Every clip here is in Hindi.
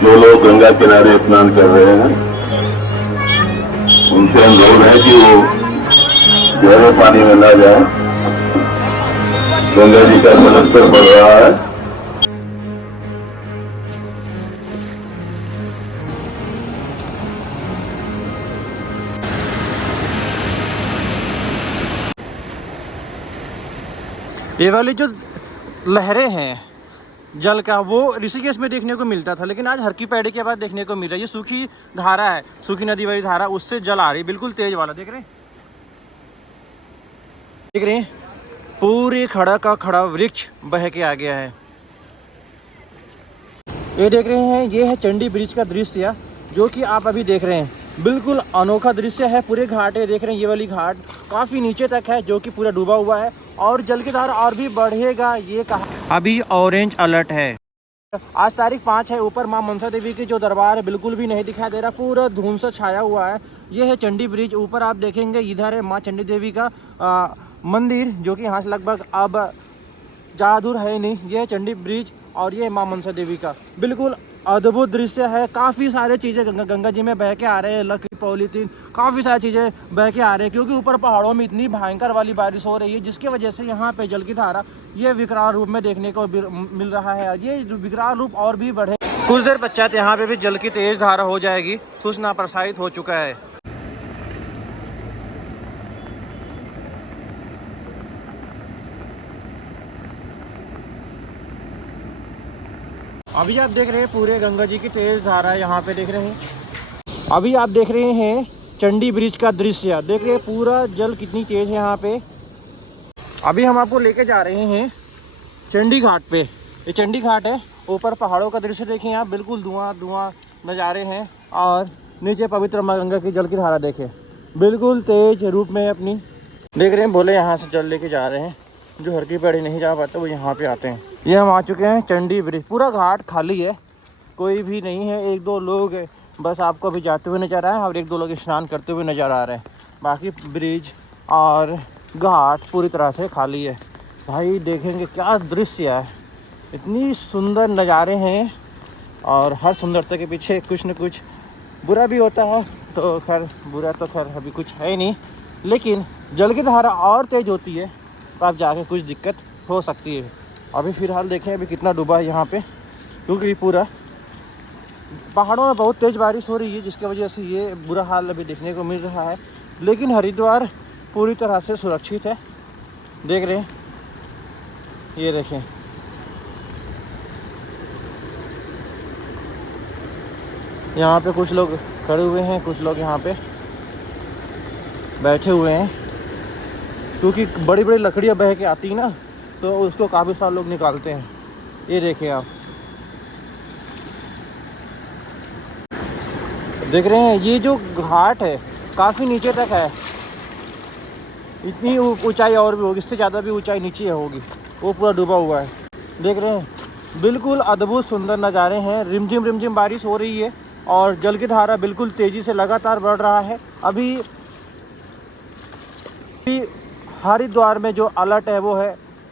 जो लोग गंगा किनारे स्नान कर रहे हैं उनसे अनुरोध है कि वो गहरे पानी में ना जाए। गंगा जी का जलस्तर बढ़ रहा है। ये वाली जो लहरें हैं जल का, वो ऋषिकेश में देखने को मिलता था, लेकिन आज हर की पैड़ी के बाद देखने को मिल रहा है। ये सूखी धारा है, सूखी नदी वाली धारा, उससे जल आ रही बिल्कुल तेज वाला। देख रहे हैं, देख रहे हैं, पूरे खड़ा का खड़ा वृक्ष बह के आ गया है। ये देख रहे हैं, ये है चंडी ब्रिज का दृश्य जो कि आप अभी देख रहे हैं। बिल्कुल अनोखा दृश्य है। पूरे घाट है, देख रहे हैं, ये वाली घाट काफ़ी नीचे तक है जो कि पूरा डूबा हुआ है और जल की धारा और भी बढ़ेगा ये कहा। अभी ऑरेंज अलर्ट है। आज तारीख 5 है। ऊपर मां मनसा देवी की जो दरबार है बिल्कुल भी नहीं दिखाई दे रहा, पूरा धुंध से छाया हुआ है। ये है चंडी ब्रिज। ऊपर आप देखेंगे इधर है मां चंडी देवी का मंदिर जो कि यहाँ से लगभग अब ज़्यादा दूर है नहीं। ये है चंडी ब्रिज और ये मां मनसा देवी का बिल्कुल अद्भुत दृश्य है। काफ़ी सारे चीज़ें गंगा जी में बह के आ रहे हैं, लकड़ी, पॉलीथीन, काफ़ी सारी चीज़ें बह के आ रहे हैं क्योंकि ऊपर पहाड़ों में इतनी भयंकर वाली बारिश हो रही है जिसकी वजह से यहाँ पे जल की धारा ये विकराल रूप में देखने को मिल रहा है। ये विकराल रूप और भी बढ़े। कुछ देर पश्चात यहाँ पे भी जल की तेज धारा हो जाएगी। सूचना प्रसारित हो चुका है। अभी आप देख रहे हैं पूरे गंगा जी की तेज धारा यहाँ पे देख रहे हैं। अभी आप देख रहे हैं चंडी ब्रिज का दृश्य, देख रहे हैं पूरा जल कितनी तेज है यहाँ पे। अभी हम आपको लेके जा रहे हैं चंडी घाट पे। ये चंडी घाट है, ऊपर पहाड़ों का दृश्य देखें आप, बिल्कुल धुआं धुआं नज़ारे हैं और नीचे पवित्र माँ गंगा की जल की धारा देखें बिल्कुल तेज रूप में अपनी। देख रहे हैं भोले यहाँ से जल लेके जा रहे हैं। जो हर की पैड़ी नहीं जा पाते वो यहाँ पे आते हैं। ये हम आ चुके हैं चंडी ब्रिज। पूरा घाट खाली है, कोई भी नहीं है। एक दो लोग बस आपको अभी जाते हुए नज़र आए और एक दो लोग स्नान करते हुए नज़र आ रहे हैं। बाकी ब्रिज और घाट पूरी तरह से खाली है। भाई देखेंगे क्या दृश्य है, इतनी सुंदर नज़ारे हैं और हर सुंदरता के पीछे कुछ न कुछ बुरा भी होता है। तो खैर बुरा तो खैर अभी कुछ है ही नहीं, लेकिन जल की धारा और तेज़ होती है तो आप जाके कुछ दिक्कत हो सकती है। अभी फ़िलहाल देखें अभी कितना डूबा है यहाँ पे, क्योंकि पूरा पहाड़ों में बहुत तेज़ बारिश हो रही है जिसकी वजह से ये बुरा हाल अभी देखने को मिल रहा है। लेकिन हरिद्वार पूरी तरह से सुरक्षित है। देख रहे हैं, ये देखें, यहाँ पे कुछ लोग खड़े हुए हैं, कुछ लोग यहाँ पे बैठे हुए हैं क्योंकि बड़ी बड़ी लकड़ियाँ बह के आती ना तो उसको काफ़ी सारे लोग निकालते हैं। ये देखें आप, देख रहे हैं ये जो घाट है काफ़ी नीचे तक है। इतनी ऊंचाई और भी होगी, इससे ज़्यादा भी ऊंचाई नीचे होगी। वो पूरा डूबा हुआ है। देख रहे हैं, बिल्कुल अद्भुत सुंदर नज़ारे हैं। रिमझिम बारिश हो रही है और जल की धारा बिल्कुल तेज़ी से लगातार बढ़ रहा है। अभी हरिद्वार में जो अलर्ट है वो है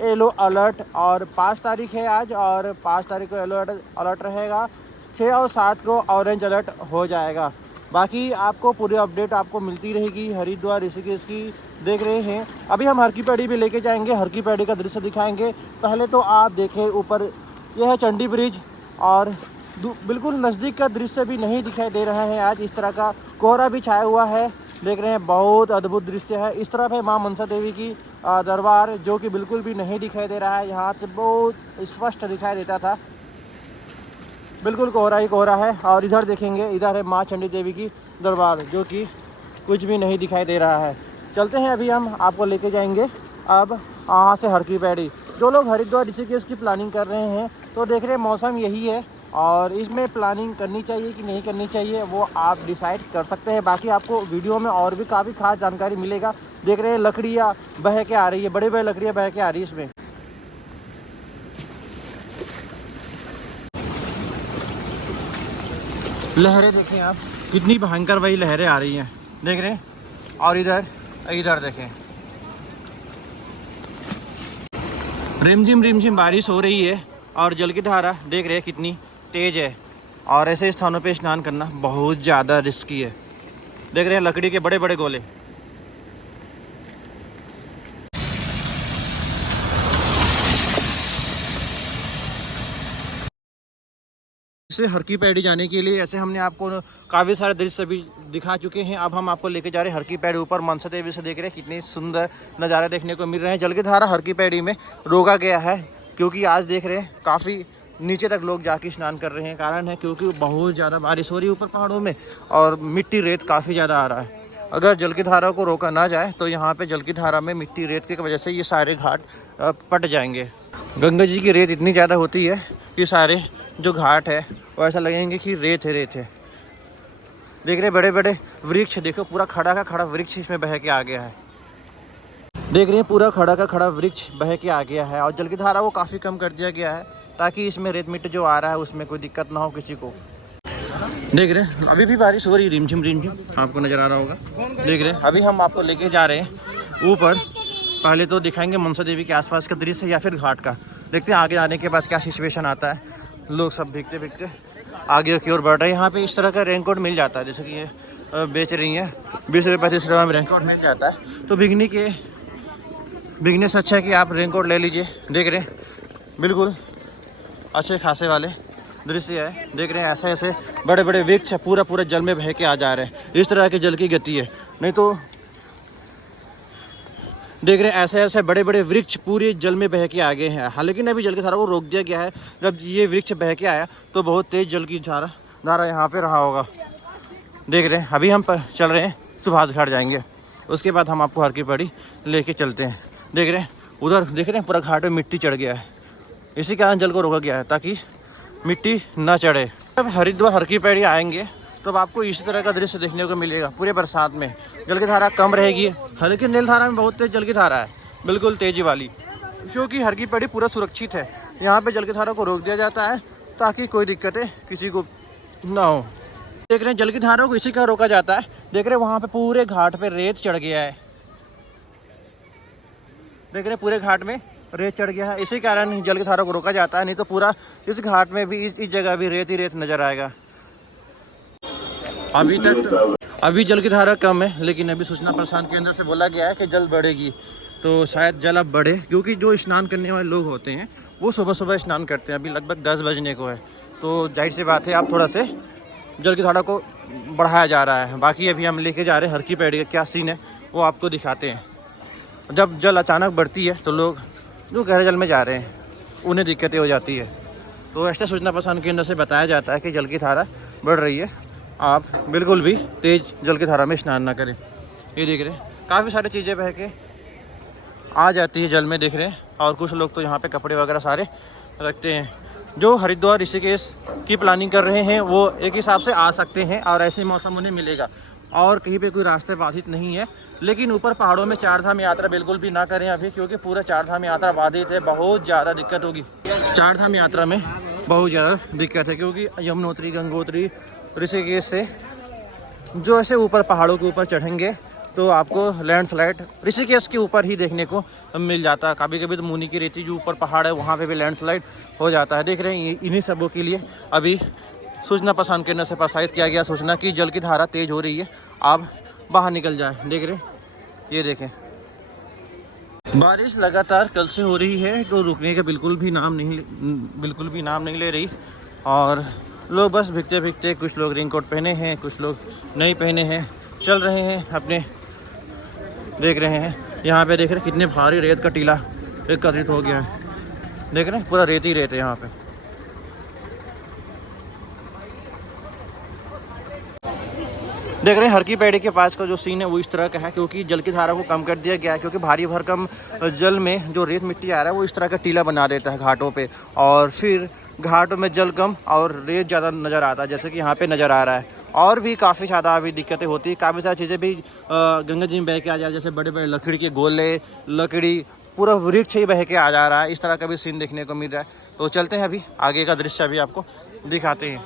येलो अलर्ट और 5 तारीख है आज, और 5 तारीख को येलो अलर्ट रहेगा। 6 और 7 को ऑरेंज अलर्ट हो जाएगा। बाकी आपको पूरी अपडेट आपको मिलती रहेगी हरिद्वार ऋषिकेश की। देख रहे हैं अभी हम हर की पैड़ी भी लेके जाएंगे, हर की पैड़ी का दृश्य दिखाएंगे। पहले तो आप देखें ऊपर यह है चंडी ब्रिज और बिल्कुल नज़दीक का दृश्य भी नहीं दिखाई दे रहा है। आज इस तरह का कोहरा भी छाया हुआ है। देख रहे हैं बहुत अद्भुत दृश्य है। इस तरफ है मां मनसा देवी की दरबार जो कि बिल्कुल भी नहीं दिखाई दे रहा है। यहाँ से बहुत स्पष्ट दिखाई देता था, बिल्कुल कोहरा ही कोहरा है। और इधर देखेंगे, इधर है मां चंडी देवी की दरबार जो कि कुछ भी नहीं दिखाई दे रहा है। चलते हैं, अभी हम आपको लेके जाएंगे अब यहाँ से हर की पैड़ी। जो लोग हरिद्वार ऋषिकेश की प्लानिंग कर रहे हैं तो देख रहे हैं मौसम यही है और इसमें प्लानिंग करनी चाहिए कि नहीं करनी चाहिए वो आप डिसाइड कर सकते हैं। बाकी आपको वीडियो में और भी काफ़ी खास जानकारी मिलेगा। देख रहे हैं लकड़ियाँ बह के आ रही है, बड़े बड़े लकड़ियाँ बह के आ रही है इसमें। लहरें देखिए आप, कितनी भयंकर वही लहरें आ रही हैं। देख रहे हैं, और इधर देखें, रिमझिम बारिश हो रही है और जल की धारा देख रहे हैं कितनी तेज है। और ऐसे स्थानों पे स्नान करना बहुत ज़्यादा रिस्की है। देख रहे हैं लकड़ी के बड़े बड़े गोले। इसे हर की पैड़ी जाने के लिए ऐसे हमने आपको काफ़ी सारे दृश्य भी दिखा चुके हैं। अब हम आपको लेके जा रहे हैं हर की पैड़ी ऊपर। मनसा देवी से देख रहे हैं कितने सुंदर नज़ारे देखने को मिल रहे हैं। जल की धारा हर की पैड़ी में रोका गया है क्योंकि आज देख रहे हैं काफ़ी नीचे तक लोग जाके स्नान कर रहे हैं। कारण है क्योंकि बहुत ज़्यादा बारिश हो रही है ऊपर पहाड़ों में और मिट्टी रेत काफ़ी ज़्यादा आ रहा है। अगर जल की धारा को रोका ना जाए तो यहाँ पे जल की धारा में मिट्टी रेत की वजह से ये सारे घाट पट जाएंगे। गंगा जी की रेत इतनी ज़्यादा होती है कि सारे जो घाट है वो ऐसा लगेंगे कि रेत है रेत है। देख रहे बड़े बड़े वृक्ष, देखो पूरा खड़ा का खड़ा वृक्ष इसमें बह के आ गया है। देख रहे हैं पूरा खड़ा का खड़ा वृक्ष बह के आ गया है और जल की धारा को काफ़ी कम कर दिया गया है ताकि इसमें रेत मिट्टी जो आ रहा है उसमें कोई दिक्कत ना हो किसी को। देख रहे हैं अभी भी बारिश हो रही है, रिमझिम रिमझिम, आपको नज़र आ रहा होगा। देख रहे हैं अभी हम आपको लेके जा रहे हैं ऊपर। पहले तो दिखाएंगे मनसा देवी के आसपास का दृश्य या फिर घाट का। देखते हैं आगे आने के बाद क्या सिचुएशन आता है। लोग सब भीगते भीगते आगे की ओर बढ़ रहे हैं। यहाँ पे इस तरह का रेनकोट मिल जाता है, जैसे कि ये बेच रही है 20 रुपये 25 रुपये में रेनकोट मिल जाता है। तो भीगने से अच्छा है कि आप रेनकोट ले लीजिए। देख रहे हैं बिल्कुल अच्छे खासे वाले दृश्य है। देख रहे हैं ऐसे ऐसे बड़े बड़े वृक्ष पूरा पूरा जल में बह के आ जा रहे हैं। इस तरह के जल की गति है, नहीं तो देख रहे हैं ऐसे ऐसे बड़े बड़े वृक्ष पूरे जल में बह के आ गए हैं। हालांकि अभी जल की धारा को रोक दिया गया है। जब ये वृक्ष बह के आया तो बहुत तेज़ जल की धारा यहाँ पे रहा होगा। देख रहे हैं अभी हम चल रहे हैं सुभाष घाट जाएंगे, उसके बाद हम आपको हर की पैड़ी लेके चलते हैं। देख रहे हैं उधर देख रहे हैं पूरा घाट में मिट्टी चढ़ गया है, इसी कारण जल को रोका गया है ताकि मिट्टी ना चढ़े। जब हरिद्वार हर की पैड़ी आएंगे तो आपको इसी तरह का दृश्य देखने को मिलेगा। पूरे बरसात में जल की धारा कम रहेगी, हालांकि नील धारा में बहुत तेज जल की धारा है, बिल्कुल तेजी वाली, क्योंकि हर की पैड़ी पूरा सुरक्षित है। यहाँ पे जल की धारा को रोक दिया जाता है ताकि कोई दिक्कतें किसी को ना हो। देख रहे हैं जल की धारा को इसी का रोका जाता है। देख रहे हैं वहाँ पे पूरे घाट पे रेत चढ़ गया है। देख रहे हैं पूरे घाट में रेत चढ़ गया है, इसी कारण जल की धारा को रोका जाता है। नहीं तो पूरा इस घाट में भी इस जगह भी रेत ही रेत नजर आएगा। अभी जल की धारा कम है, लेकिन अभी सूचना प्रसारण केंद्र से बोला गया है कि जल बढ़ेगी। तो शायद जल अब बढ़े, क्योंकि जो स्नान करने वाले लोग होते हैं वो सुबह सुबह स्नान करते हैं। अभी लगभग 10 बजने को है, तो जाहिर सी बात है आप थोड़ा से जल की धारा को बढ़ाया जा रहा है। बाकी अभी हम लेके जा रहे हैं हर की पैड़ी का क्या सीन है वो आपको दिखाते हैं। जब जल अचानक बढ़ती है तो लोग जो गहरे जल में जा रहे हैं उन्हें दिक्कतें हो जाती है। तो ऐसे सूचना प्रसारण केंद्र से बताया जाता है कि जल की धारा बढ़ रही है, आप बिल्कुल भी तेज़ जल की धारा में स्नान ना करें। ये देख रहे हैं काफ़ी सारी चीज़ें बह के आ जाती है जल में, देख रहे हैं। और कुछ लोग तो यहाँ पे कपड़े वगैरह सारे रखते हैं। जो हरिद्वार ऋषिकेश की प्लानिंग कर रहे हैं वो एक हिसाब से आ सकते हैं और ऐसे मौसम उन्हें मिलेगा। और कहीं पे कोई रास्ते बाधित नहीं है, लेकिन ऊपर पहाड़ों में चारधाम यात्रा बिल्कुल भी ना करें अभी, क्योंकि पूरा चारधाम यात्रा बाधित है। बहुत ज़्यादा दिक्कत होगी चारधाम यात्रा में, बहुत ज़्यादा दिक्कत है, क्योंकि यमुनोत्री गंगोत्री ऋषिकेश से जो ऐसे ऊपर पहाड़ों के ऊपर चढ़ेंगे तो आपको लैंडस्लाइड ऋषिकेश के ऊपर ही देखने को मिल जाता है। कभी कभी तो मुनि की रेती जो ऊपर पहाड़ है वहाँ पे भी लैंडस्लाइड हो जाता है। देख रहे हैं इन्हीं सबों के लिए अभी सूचना प्रसारण केंद्र से प्रसारित किया गया सूचना कि जल की धारा तेज़ हो रही है, आप बाहर निकल जाए। देख रहे ये देखें बारिश लगातार कल से हो रही है, तो रुकने का बिल्कुल भी नाम नहीं ले रही। और लोग बस भीगते भीगते, कुछ लोग रेनकोट पहने हैं, कुछ लोग नहीं पहने हैं, चल रहे हैं अपने। देख रहे हैं यहाँ पे, देख रहे कितने भारी रेत का टीला एकत्रित हो गया है। देख रहे हैं पूरा रेत ही रेत है यहाँ पे। देख रहे हैं हर की पैड़ी के पास का जो सीन है वो इस तरह का है, क्योंकि जल की धारा को कम कर दिया गया है। क्योंकि भारी भरकम जल में जो रेत मिट्टी आ रहा है वो इस तरह का टीला बना देता है घाटों पे, और फिर घाटों में जल कम और रेत ज़्यादा नज़र आता है, जैसे कि यहाँ पे नज़र आ रहा है। और भी काफ़ी ज़्यादा अभी दिक्कतें होती है, काफ़ी सारी चीज़ें भी गंगा जी में बह के आ जाए, जैसे बड़े बड़े लकड़ी के गोले, लकड़ी, पूरा वृक्ष ही बह के आ जा रहा है। इस तरह का भी सीन देखने को मिल रहा है। तो चलते हैं अभी आगे का दृश्य अभी आपको दिखाते हैं।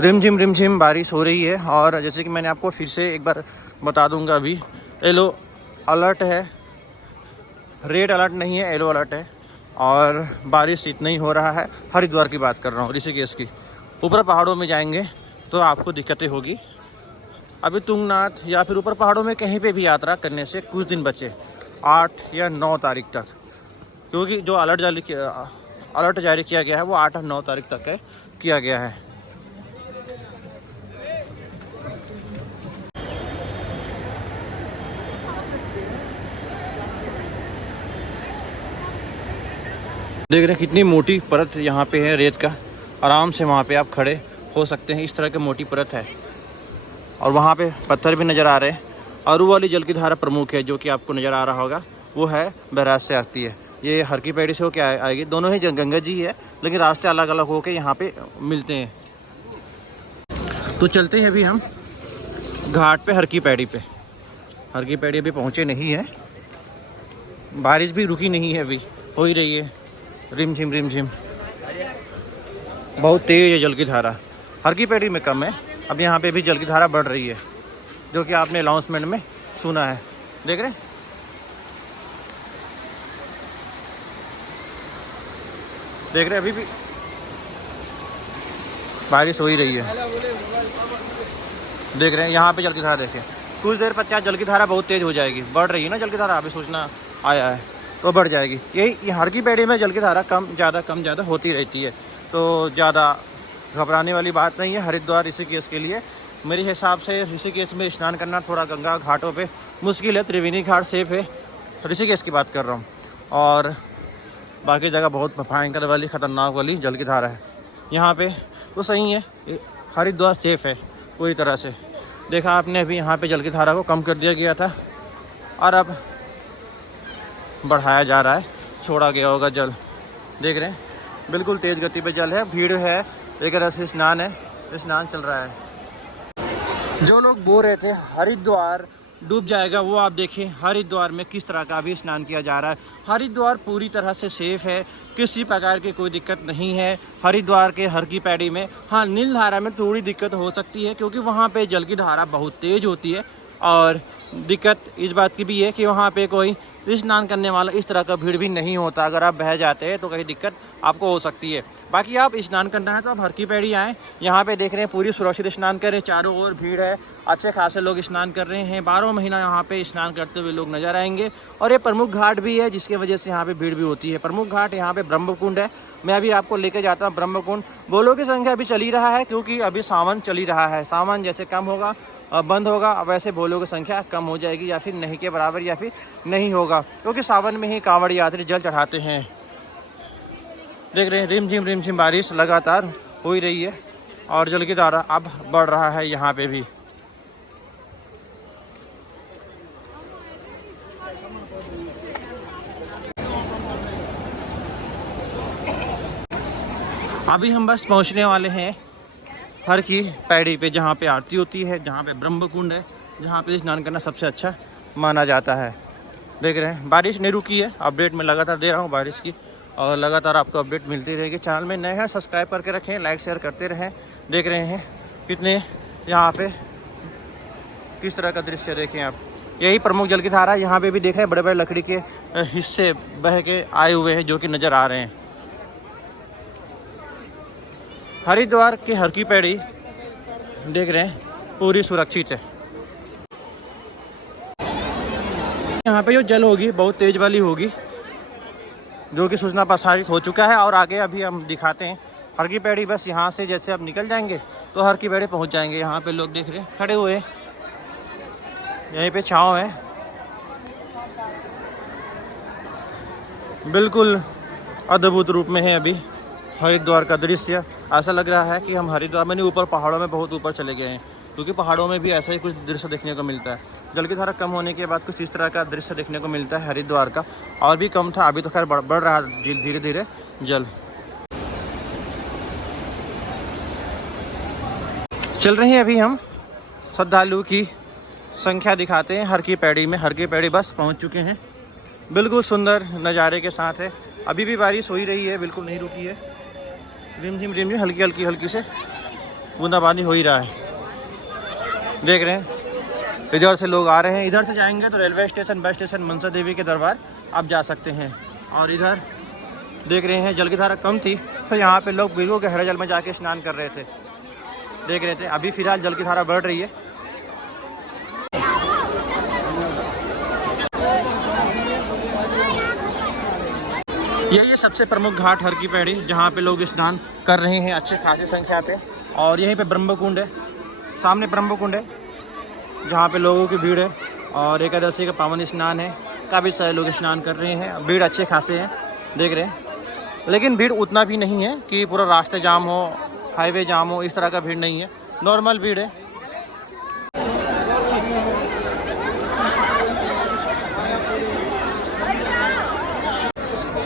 रिमझिम बारिश हो रही है, और जैसे कि मैंने आपको फिर से एक बार बता दूंगा, अभी येलो अलर्ट है, रेड अलर्ट नहीं है, येलो अलर्ट है। और बारिश इतना ही हो रहा है। हरिद्वार की बात कर रहा हूँ, ऋषिकेश की। ऊपर पहाड़ों में जाएंगे तो आपको दिक्कतें होगी। अभी तुंगनाथ या फिर ऊपर पहाड़ों में कहीं पे भी यात्रा करने से कुछ दिन बचे, 8 या 9 तारीख तक, क्योंकि जो अलर्ट जारी किया गया है वो 8 और 9 तारीख तक है किया गया है। देख रहे हैं कितनी मोटी परत यहाँ पे है रेत का। आराम से वहाँ पे आप खड़े हो सकते हैं, इस तरह की मोटी परत है। और वहाँ पे पत्थर भी नज़र आ रहे हैं। और वो वाली जल की धारा प्रमुख है जो कि आपको नज़र आ रहा होगा, वो है बैराज से आती है। ये हर की पैड़ी से होकर आएगी। दोनों ही गंगा जी है, लेकिन रास्ते अलग अलग होकर यहाँ पे मिलते हैं। तो चलते हैं अभी हम घाट पे, हर की पैड़ी पे। हर की पैड़ी अभी पहुँचे नहीं है, बारिश भी रुकी नहीं है, अभी हो ही रही है रिमझिम रिमझिम। बहुत तेज़ है जल की धारा। हर की पैड़ी में कम है, अब यहाँ पे भी जल की धारा बढ़ रही है, जो कि आपने अनाउंसमेंट में सुना है। देख रहे हैं, देख रहे हैं, अभी भी बारिश हो ही रही है। देख रहे हैं यहाँ पे जल की धारा, देखिए कुछ देर पश्चात जल की धारा बहुत तेज़ हो जाएगी। बढ़ रही है ना जल की धारा, अभी सूचना आया है, तो बढ़ जाएगी। यही हर की पैड़ी में जल की धारा कम ज़्यादा होती रहती है, तो ज़्यादा घबराने वाली बात नहीं है। हरिद्वार ऋषिकेश के लिए मेरे हिसाब से ऋषिकेश में स्नान करना थोड़ा गंगा घाटों पे मुश्किल है। त्रिवेणी घाट सेफ है, ऋषिकेश की बात कर रहा हूँ। और बाकी जगह बहुत भयंकर वाली ख़तरनाक वाली जल की धारा है। यहाँ पे तो सही है, हरिद्वार सेफ है पूरी तरह से। देखा आपने, अभी यहाँ पे जल की धारा को कम कर दिया गया था और अब बढ़ाया जा रहा है, छोड़ा गया होगा जल। देख रहे हैं बिल्कुल तेज़ गति पे जल है, भीड़ है, एक तरह से स्नान चल रहा है। जो लोग बोल रहे थे हरिद्वार डूब जाएगा, वो आप देखें हरिद्वार में किस तरह का भी स्नान किया जा रहा है। हरिद्वार पूरी तरह से सेफ है, किसी प्रकार की कोई दिक्कत नहीं है। हरिद्वार के हर की पैड़ी में हाँ नील धारा में थोड़ी दिक्कत हो सकती है, क्योंकि वहाँ पे जल की धारा बहुत तेज़ होती है। और दिक्कत इस बात की भी है कि वहाँ पे कोई स्नान करने वाला इस तरह का भीड़ भी नहीं होता। अगर आप बह जाते हैं तो कहीं दिक्कत आपको हो सकती है। बाकी आप स्नान करना है तो आप हर की पैड़ी आएँ। यहाँ पे देख रहे हैं पूरी सुरक्षित स्नान करें, चारों ओर भीड़ है, अच्छे खासे लोग स्नान कर रहे हैं। 12 महीना यहाँ पे स्नान करते हुए लोग नजर आएंगे। और ये प्रमुख घाट भी है, जिसकी वजह से यहाँ पे भीड़ भी होती है। प्रमुख घाट यहाँ पे ब्रह्मकुंड है। मैं अभी आपको लेके जाता हूँ ब्रह्मकुंड। बोलों की संख्या अभी चल ही रहा है, क्योंकि अभी सावन चल ही रहा है। सावन जैसे कम होगा बंद होगा, वैसे बोलों की संख्या कम हो जाएगी, या फिर नहीं के बराबर, या फिर नहीं होगा, क्योंकि सावन में ही कांवड़ यात्री जल चढ़ाते हैं। देख रहे हैं रिमझिम बारिश लगातार हो ही रही है और जल की धारा अब बढ़ रहा है यहाँ पे भी। अभी हम बस पहुँचने वाले हैं हर की पैड़ी पे, जहाँ पे आरती होती है, जहाँ पे ब्रह्मकुंड है, जहाँ पे स्नान करना सबसे अच्छा माना जाता है। देख रहे हैं बारिश नहीं रुकी है, अपडेट मैं लगातार दे रहा हूँ बारिश की, और लगातार आपको अपडेट मिलती रहेगी। चैनल में नए हैं सब्सक्राइब करके रखें, लाइक शेयर करते रहें। देख रहे हैं कितने यहाँ पे किस तरह का दृश्य देखें आप। यही प्रमुख जल की धारा, यहाँ पे भी देख रहे हैं बड़े बड़े लकड़ी के हिस्से बह के आए हुए हैं, जो कि नज़र आ रहे हैं। हरिद्वार की हर की पैड़ी देख रहे हैं पूरी सुरक्षित है। यहाँ पे जो जल होगी बहुत तेज वाली होगी, जो कि सूचना प्रसारित हो चुका है। और आगे अभी हम दिखाते हैं हर की पैड़ी। बस यहाँ से जैसे अब निकल जाएंगे तो हर की पैड़ी पहुँच जाएंगे। यहाँ पे लोग देख रहे हैं खड़े हुए, यहीं पे छाँव है, बिल्कुल अद्भुत रूप में है अभी हरिद्वार का दृश्य। ऐसा लग रहा है कि हम हरिद्वार में नहीं, ऊपर पहाड़ों में बहुत ऊपर चले गए हैं, क्योंकि पहाड़ों में भी ऐसा ही कुछ दृश्य देखने को मिलता है। जल की धारा कम होने के बाद कुछ इस तरह का दृश्य देखने को मिलता है हरिद्वार का। और भी कम था, अभी तो खैर बढ़ रहा है धीरे धीरे जल। चल रहे हैं अभी हम श्रद्धालु की संख्या दिखाते हैं हर की पैड़ी में। हर की पैड़ी बस पहुँच चुके हैं, बिल्कुल सुंदर नज़ारे के साथ है। अभी भी बारिश हो ही रही है, बिल्कुल नहीं रुकी है। रिमझिम हल्की से बूंदाबांदी हो ही रहा है। देख रहे हैं इधर से लोग आ रहे हैं। इधर से जाएंगे तो railway station, bus station, Mansa Devi के दरबार आप जा सकते हैं। और इधर देख रहे हैं जल की धारा कम थी तो यहाँ पे लोग बिल्कुल गहरे जल में जाके स्नान कर रहे थे, देख रहे थे। अभी फिलहाल जल की धारा बढ़ रही है। यही सबसे प्रमुख घाट हर की पैड़ी, जहाँ पे लोग स्नान कर रहे हैं अच्छी खासी संख्या पे। और यहीं पे ब्रह्म कुंड है, सामने ब्रह्म कुंड है जहाँ पे लोगों की भीड़ है। और एकादशी का पावन स्नान है, काफ़ी सारे लोग स्नान कर रहे हैं, भीड़ अच्छे खासे हैं, देख रहे हैं। लेकिन भीड़ उतना भी नहीं है कि पूरा रास्ते जाम हो, हाईवे जाम हो, इस तरह का भीड़ नहीं है, नॉर्मल भीड़ है।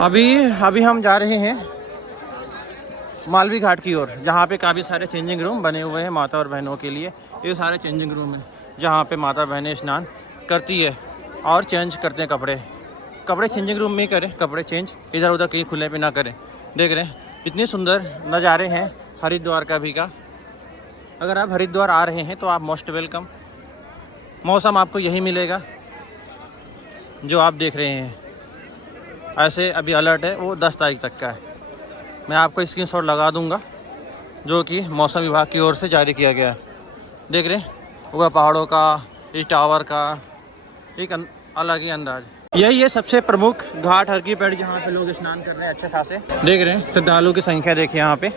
अभी हम जा रहे हैं मालवी घाट की ओर, जहाँ पे काफ़ी सारे चेंजिंग रूम बने हुए हैं माता और बहनों के लिए। ये सारे चेंजिंग रूम हैं जहाँ पे माता बहनें स्नान करती है और चेंज करते हैं कपड़े चेंजिंग रूम में ही करें, कपड़े चेंज इधर उधर कहीं खुले पे ना करें। देख रहे हैं इतने सुंदर नज़ारे हैं हरिद्वार का भी का। अगर आप हरिद्वार आ रहे हैं तो आप मोस्ट वेलकम। मौसम आपको यही मिलेगा जो आप देख रहे हैं। ऐसे अभी अलर्ट है वो 10 तारीख तक का है, मैं आपको स्क्रीनशॉट लगा दूंगा जो कि मौसम विभाग की ओर से जारी किया गया है। देख रहे हैं ऊपर पहाड़ों का, इस टावर का एक अलग ही अंदाज। यही है सबसे प्रमुख घाट हर की पैड़ी, जहाँ पे लोग स्नान कर रहे हैं अच्छे खासे। देख रहे हैं श्रद्धालुओं की संख्या देखिए यहाँ पे।